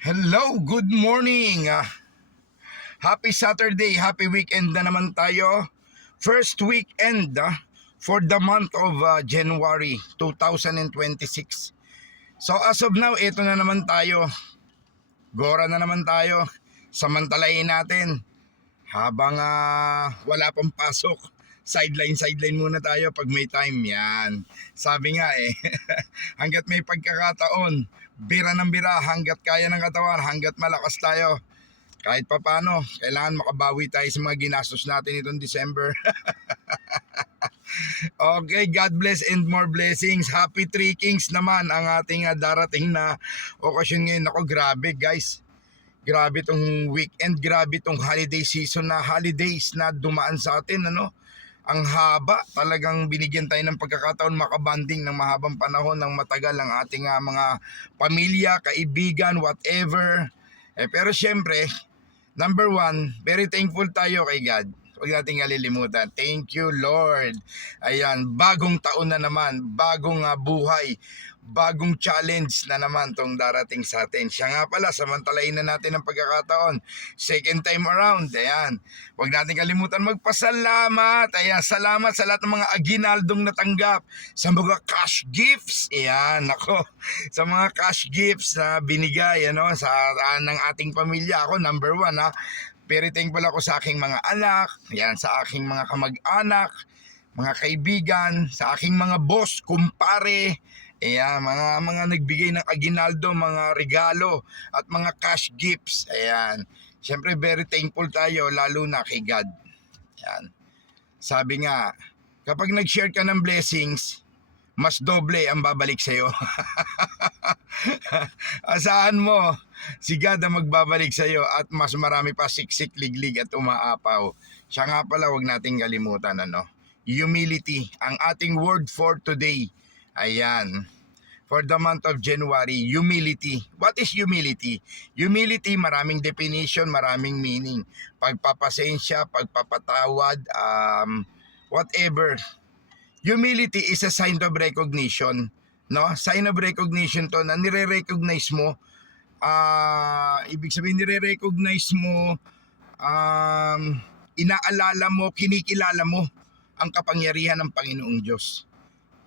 Hello, good morning. Happy Saturday, happy weekend na naman tayo. First weekend for the month of January 2026. So as of now, ito na naman tayo. Gora na naman tayo. Samantalahin natin habang wala pang pasok. Sideline muna tayo pag may time yan. Sabi nga hanggat may pagkakataon, bira ng bira, hanggat kaya ng katawan, hanggat malakas tayo. Kahit papano, kailangan makabawi tayo sa mga ginastos natin itong December. Okay, God bless and more blessings. Happy Three Kings naman ang ating darating na okasyon ngayon. Ako, grabe guys. Grabe tong weekend, grabe tong holiday season na holidays na dumaan sa atin, ano? Ang haba, talagang binigyan tayo ng pagkakataon makabanding ng mahabang panahon ng matagal ang ating mga pamilya, kaibigan, whatever. Pero syempre, number one, very thankful tayo kay God. Huwag nating kalilimutan. Thank you, Lord. Ayan, bagong taon na naman, bagong buhay, bagong challenge na naman tong darating sa atin. Siya nga pala, samantalahin na natin ang pagkakataon. Second time around, ayan. Huwag natin kalimutan magpasalamat. Ayan, salamat sa lahat ng mga aginaldong natanggap, sa mga cash gifts. Ayan, ako, sa mga cash gifts na binigay sa ng ating pamilya. Ako, number one very thankful ako sa aking mga anak, yan, sa aking mga kamag-anak, mga kaibigan, sa aking mga boss, kumpare, ayan, mga nagbigay ng aginaldo, mga regalo, at mga cash gifts. Ayan, syempre very thankful tayo, lalo na kay God. Ayan, sabi nga, kapag nag-share ka ng blessings, mas doble ang babalik sa'yo. Asahan mo, si God ang magbabalik sa'yo at mas marami pa siksik, liglig at umaapaw. Siya nga pala, huwag nating kalimutan, humility, ang ating word for today. Ayan, for the month of January, humility. What is humility? Humility, maraming definition, maraming meaning. Pagpapasensya, pagpapatawad, whatever. Humility is a sign of recognition, no? Sign of recognition to na nire-recognize mo. Ibig sabihin nire-recognize mo, inaalala mo, kinikilala mo ang kapangyarihan ng Panginoong Diyos.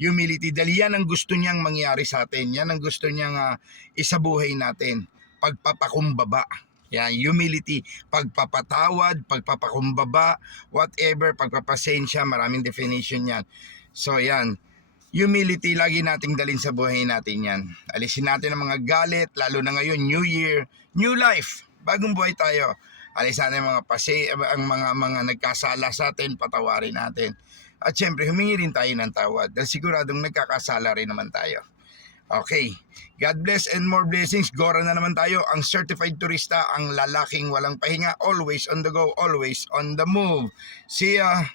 Humility, dahil yan ang gusto niyang mangyari sa atin. Yan ang gusto niyang isabuhay natin. Pagpapakumbaba. Yan, humility, pagpapatawad, pagpapakumbaba, whatever, pagpapasensya, maraming definition yan. So yan, humility lagi nating dalhin sa buhay natin yan. Alisin natin ang mga galit, lalo na ngayon, New Year, New Life, bagong buhay tayo. Alisin natin ang mga nagkasala sa atin, patawarin natin. At syempre, humingi rin tayo ng tawad dahil siguradong nagkakasala rin naman tayo. Okay, God bless and more blessings. Gora na naman tayo, ang certified turista, ang lalaking walang pahinga, always on the go, always on the move. See ya!